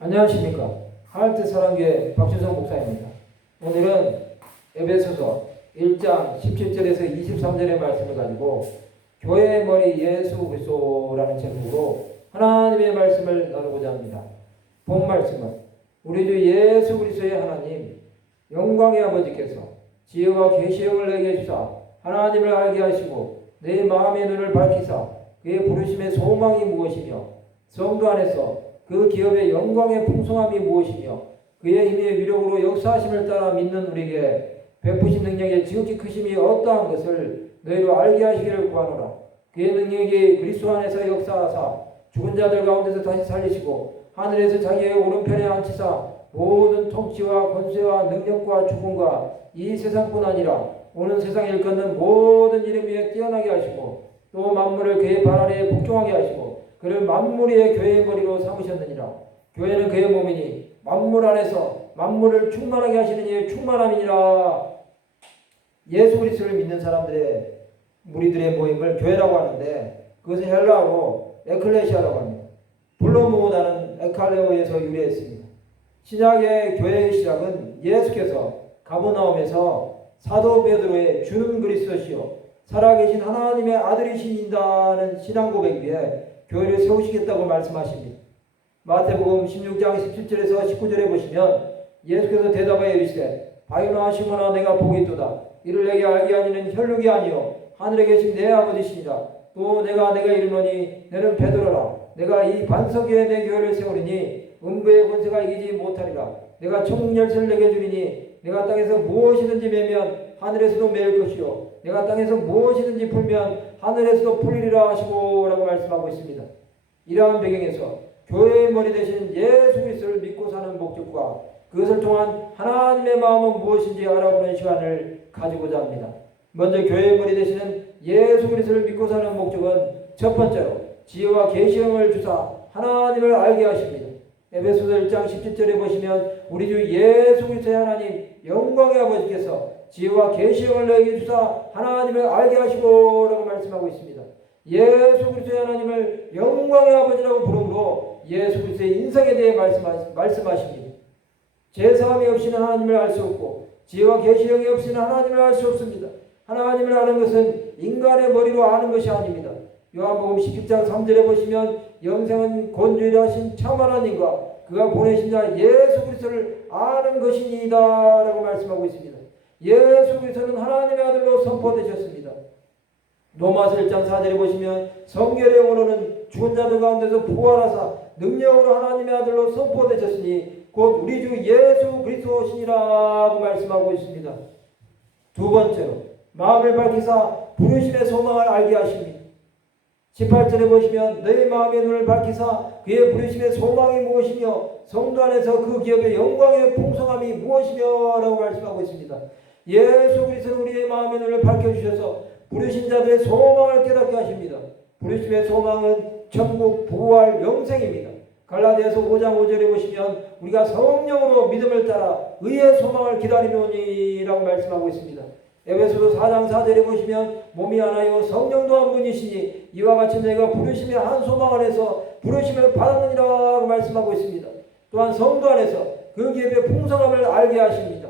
안녕하십니까. 하늘빛 사랑교회 박준성 목사입니다. 오늘은 에베소서 1장 17절에서 23절의 말씀을 가지고 교회의 머리 예수 그리스도라는 제목으로 하나님의 말씀을 나누고자 합니다. 본 말씀은 우리 주 예수 그리스도의 하나님 영광의 아버지께서 지혜와 계시형을 내게 주사 하나님을 알게 하시고 내 마음의 눈을 밝히사 그의 부르심의 소망이 무엇이며 성도 안에서 그 기업의 영광의 풍성함이 무엇이며 그의 힘의 위력으로 역사하심을 따라 믿는 우리에게 베푸신 능력의 지극히 크심이 어떠한 것을 너희로 알게 하시기를 구하노라. 그의 능력이 그리스도 안에서 역사하사 죽은 자들 가운데서 다시 살리시고 하늘에서 자기의 오른편에 앉히사 모든 통치와 권세와 능력과 주권과 이 세상뿐 아니라 오는 세상에 일컫는 모든 이름 위에 뛰어나게 하시고 또 만물을 그의 발 아래에 복종하게 하시고 그를 만물 위에 교회의 머리로 삼으셨느니라. 교회는 그의 몸이니 만물 안에서 만물을 충만하게 하시는 이의 충만함이니라. 예수 그리스도를 믿는 사람들의 무리들의 모임을 교회라고 하는데 그것은 헬라어로 에클레시아라고 합니다. 불로 모으다는 에칼레오에서 유래했습니다. 신약의 교회의 시작은 예수께서 가버나움에서 사도 베드로의 주는 그리스도시요 살아계신 하나님의 아들이신다는 신앙 고백 위에 교회를 세우시겠다고 말씀하십니다. 마태복음 16장 17절에서 19절에 보시면 예수께서 대답하여 이르시되 바요나 시몬아 내가 복이 있도다. 이를 내게 알게 하니는 혈육이 아니요 하늘에 계신 내 아버지시니라. 또 내가 이르노니 너는 베드로라. 내가 이 반석 위에 내 교회를 세우리니 음부의 권세가 이기지 못하리라. 내가 천국 열쇠를 내게 주리니 내가 땅에서 무엇이든지 매면 하늘에서도 매일 것이요 내가 땅에서 무엇이든지 풀면 하늘에서도 풀리리라 하시고 라고 말씀하고 있습니다. 이러한 배경에서 교회의 머리 되신 예수 그리스도를 믿고 사는 목적과 그것을 통한 하나님의 마음은 무엇인지 알아보는 시간을 가지고자 합니다. 먼저 교회의 머리 되시는 예수 그리스도를 믿고 사는 목적은 첫 번째로 지혜와 계시형을 주사 하나님을 알게 하십니다. 에베소서 1장 17절에 보시면 우리 주 예수 그리스도의 하나님 영광의 아버지께서 지혜와 계시형을 내게 주사 하나님을 알게 하시고 라고 말씀하고 있습니다. 예수 그리스도의 하나님을 영광의 아버지라고 부르므로 예수 그리스도의 인성에 대해 말씀하십니다. 제사함이 없이는 하나님을 알 수 없고 지혜와 계시형이 없이는 하나님을 알 수 없습니다. 하나님을 아는 것은 인간의 머리로 아는 것이 아닙니다. 요한복음 17장 3절에 보시면 영생은 권주이라 하신 참 하나님과 그가 보내신 자 예수 그리스도를 아는 것이니이다 라고 말씀하고 있습니다. 예수 그리스도는 하나님의 아들로 선포되셨습니다. 로마서 1장 4절에 보시면 성결의 영으로는 죽은 자들 가운데서 부활하사 능력으로 하나님의 아들로 선포되셨으니 곧 우리 주 예수 그리스도시니라고 말씀하고 있습니다. 두 번째로 마음을 밝히사 부르심의 소망을 알게 하십니다. 18절에 보시면 너희 마음의 눈을 밝히사 그의 부르심의 소망이 무엇이며 성도 안에서 그 기업의 영광의 풍성함이 무엇이며 라고 말씀하고 있습니다. 예수 그리스도는 우리의 마음의 눈을 밝혀주셔서 부르신 자들의 소망을 깨닫게 하십니다. 부르심의 소망은 천국, 부활, 영생입니다. 갈라디아서 5장 5절에 보시면 우리가 성령으로 믿음을 따라 의의 소망을 기다리노니라고 말씀하고 있습니다. 에베소서 4장 4절에 보시면 몸이 하나요 성령도 한 분이시니 이와 같이 너희가 부르심의 한 소망 안에서 부르심을 받았느니라고 말씀하고 있습니다. 또한 성도 안에서 그 기업의 풍성함을 알게 하십니다.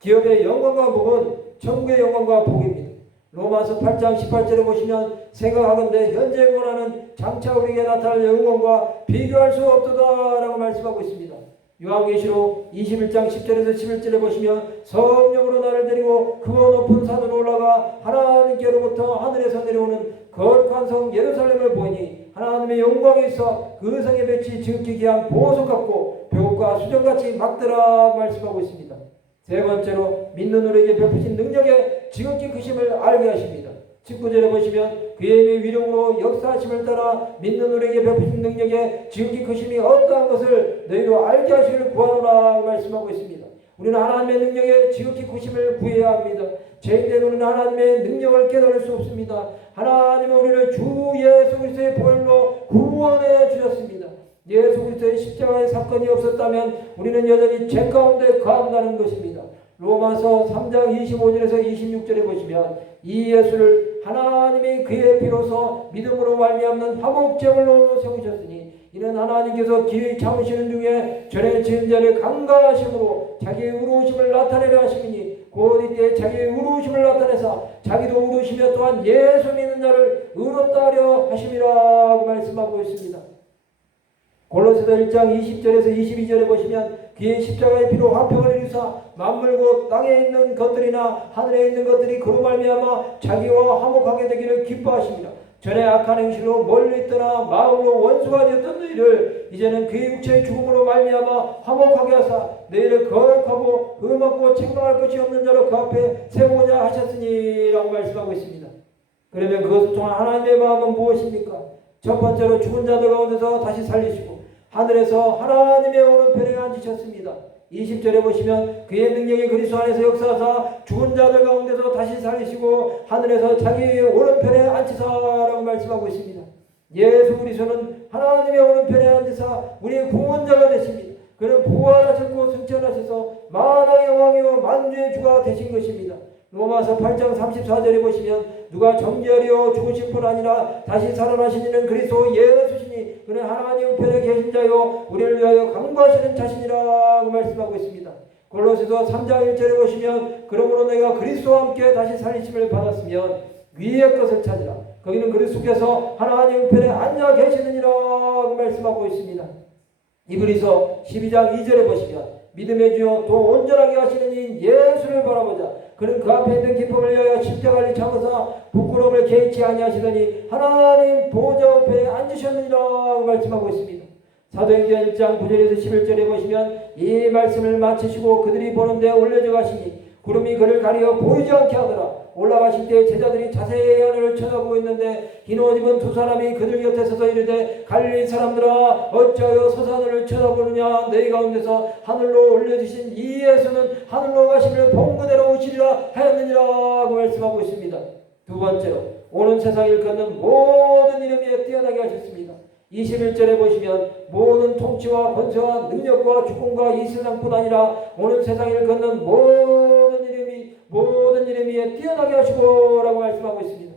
기업의 영광과 복은 천국의 영광과 복입니다. 로마서 8장 18절에 보시면 생각하건대 현재 원하는 장차 우리에게 나타날 영광과 비교할 수 없도다 라고 말씀하고 있습니다. 요한계시록 21장 10절에서 11절에 보시면 성령으로 나를 데리고 그 높은 산으로 올라가 하나님께로부터 하늘에서 내려오는 거룩한 성 예루살렘을 보니 하나님의 영광에 있어 그 성의 빛이 지극히 귀한 보석 같고 벽과 수정같이 막더라 말씀하고 있습니다. 세 번째로 믿는 우리에게 베푸신 능력의 지극히 크심을 알게 하십니다. 19절에 보시면 그의 힘의 위력으로 역사하심을 따라 믿는 우리에게 베푸신 능력의 지극히 크심이 어떠한 것을 너희로 알게 하시기를 구하노라 말씀하고 있습니다. 우리는 하나님의 능력의 지극히 크심을 구해야 합니다. 죄인된 우리는 하나님의 능력을 깨달을 수 없습니다. 하나님은 우리를 주 예수 그리스도의 보혈로 구원해 주셨습니다. 예수 그리스도의 십자가의 사건이 없었다면 우리는 여전히 죄 가운데 거한다는 것입니다. 로마서 3장 25절에서 26절에 보시면 이 예수를 하나님이 그의 피로서 믿음으로 말미암는 화목제물로 세우셨으니 이는 하나님께서 기획 참으시는 중에 전에 지은 자를 간과하심으로 자기의 의로우심을 나타내려 하시니 곧 이때 자기의 의로우심을 나타내사 자기도 의로우시며 또한 예수 믿는 자를 의롭다 하려 하심이라고 말씀하고 있습니다. 골로새서 1장 20절에서 22절에 보시면 그의 십자가의 피로 화평을 이루사 만물 곧 땅에 있는 것들이나 하늘에 있는 것들이 그로 말미암아 자기와 화목하게 되기를 기뻐하십니다. 전에 악한 행실로 멀리 떠나 마음으로 원수가 되었던 너희를 이제는 그의 육체의 죽음으로 말미암아 화목하게 하사 너희를 거룩하고 흠없고 책망할 것이 없는 자로 그 앞에 세우고자 하셨으니 라고 말씀하고 있습니다. 그러면 그것 동안 하나님의 마음은 무엇입니까? 첫 번째로 죽은 자들 가운데서 다시 살리시고 하늘에서 하나님의 오른편에 앉으셨습니다. 20절에 보시면 그의 능력이 그리스도 안에서 역사하사 죽은 자들 가운데서 다시 살리시고 하늘에서 자기의 오른편에 앉히사라고 말씀하고 있습니다. 예수 그리스도는 하나님의 오른편에 앉으사 우리의 구원자가 되십니다. 그는 부활하셨고 승천하셔서 만왕의 왕이요 만주의 주가 되신 것입니다. 로마서 8장 34절에 보시면 누가 정죄하려 죽으신 뿐 아니라 다시 살아나신 이는 그리스도 예수시니 그는 하나님 우편에 계신 자요 우리를 위하여 강구하시는 자신이라고 말씀하고 있습니다. 골로새서 3장 1절에 보시면 그러므로 내가 그리스도와 함께 다시 살리심을 받았으면 위의 것을 찾으라. 거기는 그리스도께서 하나님 우편에 앉아 계시느니라고 말씀하고 있습니다. 이브리서 12장 2절에 보시면 믿음의 주요 또 온전하게 하시는 이인 예수를 바라보자. 그는 그 앞에 있는 기쁨을 위하여 십자가를 참으사 부끄러움을 개의치 아니하시더니 하나님 보좌 우편에 앉으셨느니라고 말씀하고 있습니다. 사도행전 1장 9절에서 11절에 보시면 이 말씀을 마치시고 그들이 보는데 올려져 가시니 구름이 그를 가리어 보이지 않게 하더라. 올라가실 때 제자들이 자세히 하늘을 쳐다보고 있는데 흰 옷 입은 두 사람이 그들 곁에 서서 이르되 갈릴리 사람들아 어찌하여 서서 하늘을 쳐다보느냐. 너희 가운데서 하늘로 올려주신 이 예수는 하늘로 가심을 본 그대로 오시리라 하였느니라고 말씀하고 있습니다. 두 번째로 오는 세상을 걷는 모든 이름 위에 뛰어나게 하셨습니다. 21절에 보시면 모든 통치와 권세와 능력과 주권과 이 세상뿐 아니라 오는 세상을 걷는 모든 이름 위에 뛰어나게 하시고 라고 말씀하고 있습니다.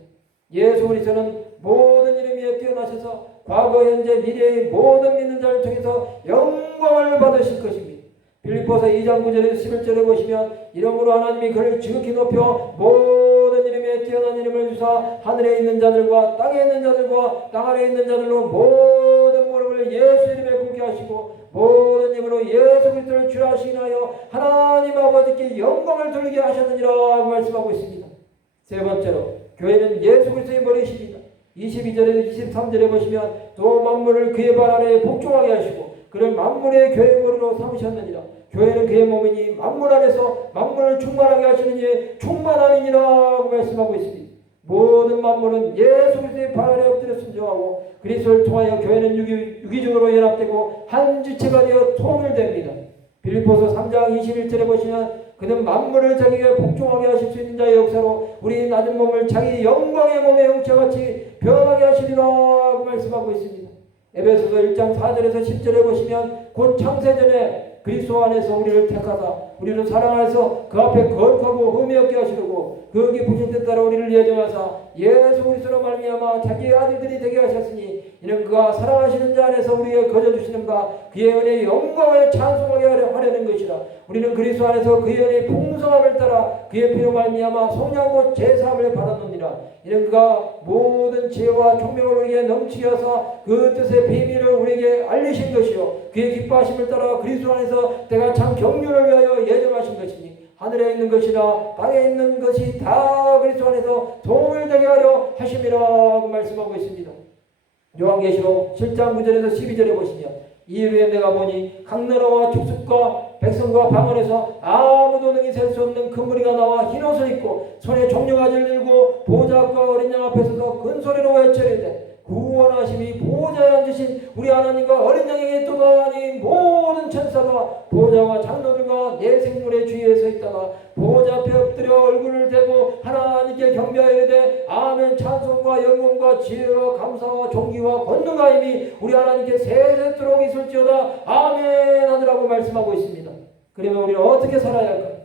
예수 그리스도는 모든 이름 위에 뛰어나셔서 과거 현재 미래의 모든 믿는 자를 통해서 영광을 받으실 것입니다. 빌립보서 2장 9절에서 11절에 보시면 이러므로 하나님이 그를 지극히 높여 모든 이름에 뛰어난 이름을 주사 하늘에 있는 자들과 땅에 있는 자들과 땅 아래에 있는 자들로 모든 무릎을 예수 이름에 꿇게 하시고 모든 힘으로 예수 그리스도를 주라 하시나요 하나님 아버지께 영광을 돌리게 하셨느니라 말씀하고 있습니다. 세 번째로 교회는 예수 그리스도의 머리십니다. 22절에서 23절에 보시면 또 만물을 그의 발 아래에 복종하게 하시고 그를 만물의 교회 머리로 삼으셨느니라. 교회는 그의 몸이니 만물 안에서 만물을 충만하게 하시는 이의 충만함이니라고 말씀하고 있습니다. 모든 만물은 예수 그리스도의 발 아래 엎드려 순종하고 그리스도를 통하여 교회는 유기적으로 연합되고 한 지체가 되어 통일됩니다. 빌립보서 3장 21절에 보시면 그는 만물을 자기에게 복종하게 하실 수 있는 자의 역사로 우리 낮은 몸을 자기 영광의 몸의 형체같이 변하게 하시리라고 말씀하고 있습니다. 에베소서 1장 4절에서 10절에 보시면 곧 창세전에 그리스도 안에서 우리를 택하사 우리를 사랑하여서 그 앞에 거룩하고 흠이 없게 하시려고 그 기쁘신 뜻 따라 우리를 예정하사 예수 그리스도로 말미암아 자기의 아들들이 되게 하셨으니 이는 그가 사랑하시는 자 안에서 우리에게 거저주시는가 그의 은혜의 영광을 찬송하게 하려는 것이라. 우리는 그리스도 안에서 그의 은혜의 풍성함을 따라 그의 피로 말미암아 성령 곧 제사함을 받았느니라. 이는 그가 모든 지혜와 총명을 우리에게 넘치게 하사 그 뜻의 비밀을 우리에게 알리신 것이요 그의 기뻐하심을 따라 그리스도 안에서 때가 참 경륜을 위하여 예정하신 것이니 하늘에 있는 것이나 땅에 있는 것이 다 그리스도 안에서 통일되게 하려 하심이라고 말씀하고 있습니다. 요한계시록 7장 9절에서 12절에 보시면 이후에 내가 보니 각 나라와 족속과 백성과 방언에서 아무도 능히 셀 수 없는 큰 무리가 나와 흰 옷을 입고 손에 종려가지를 들고 보좌 앞과 어린 양 앞에서도 큰 소리로 외치리되 구원하심이 보좌에 앉으신 우리 하나님과 어린 양에게 또다니 모든 천사가 보좌와 장로들과 내 생물의 주위에 서 있다가 보좌 앞에 엎드려 얼굴을 대고 하나님께 경배하여 이르되 아멘. 찬송과 영광과 지혜와 감사와 존귀와 권능과 힘이 우리 하나님께 세세토록 있을지어다 아멘 하느라고 말씀하고 있습니다. 그러면 우리는 어떻게 살아야 할까요?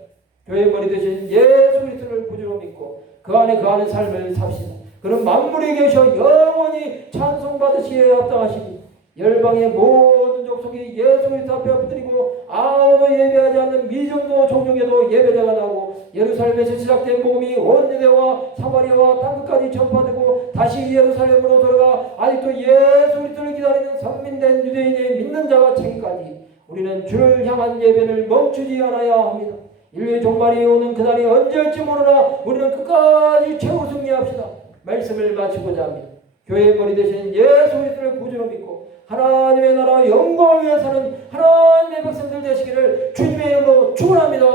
교회 머리 되신 예수 그리스도를 구주로 믿고 그 안에 거하는 삶을 삽시다. 그럼 만물에 계셔 영원히 찬송받으시기에 합당하시니 열방의 모든 족속이 예수 그리스도 앞에 엎드리고 아무도 예배하지 않는 미정도 종족에도 예배자가 나오고 예루살렘에서 시작된 복음이 온 유대와 사마리아와 땅끝까지 전파되고 다시 예루살렘으로 돌아가 아직도 예수 그리스도를 기다리는 선민된 유대인의 믿는 자가 차기까지 우리는 주를 향한 예배를 멈추지 않아야 합니다. 인류의 종말이 오는 그날이 언제일지 모르나 우리는 끝까지 최후 승리합시다. 말씀을 마치고자 합니다. 교회의 머리 되신 예수 그리스도를 구주로 믿고 하나님의 나라 영광을 위해 사는 하나님의 백성들 되시기를 주님의 이름으로 축원합니다.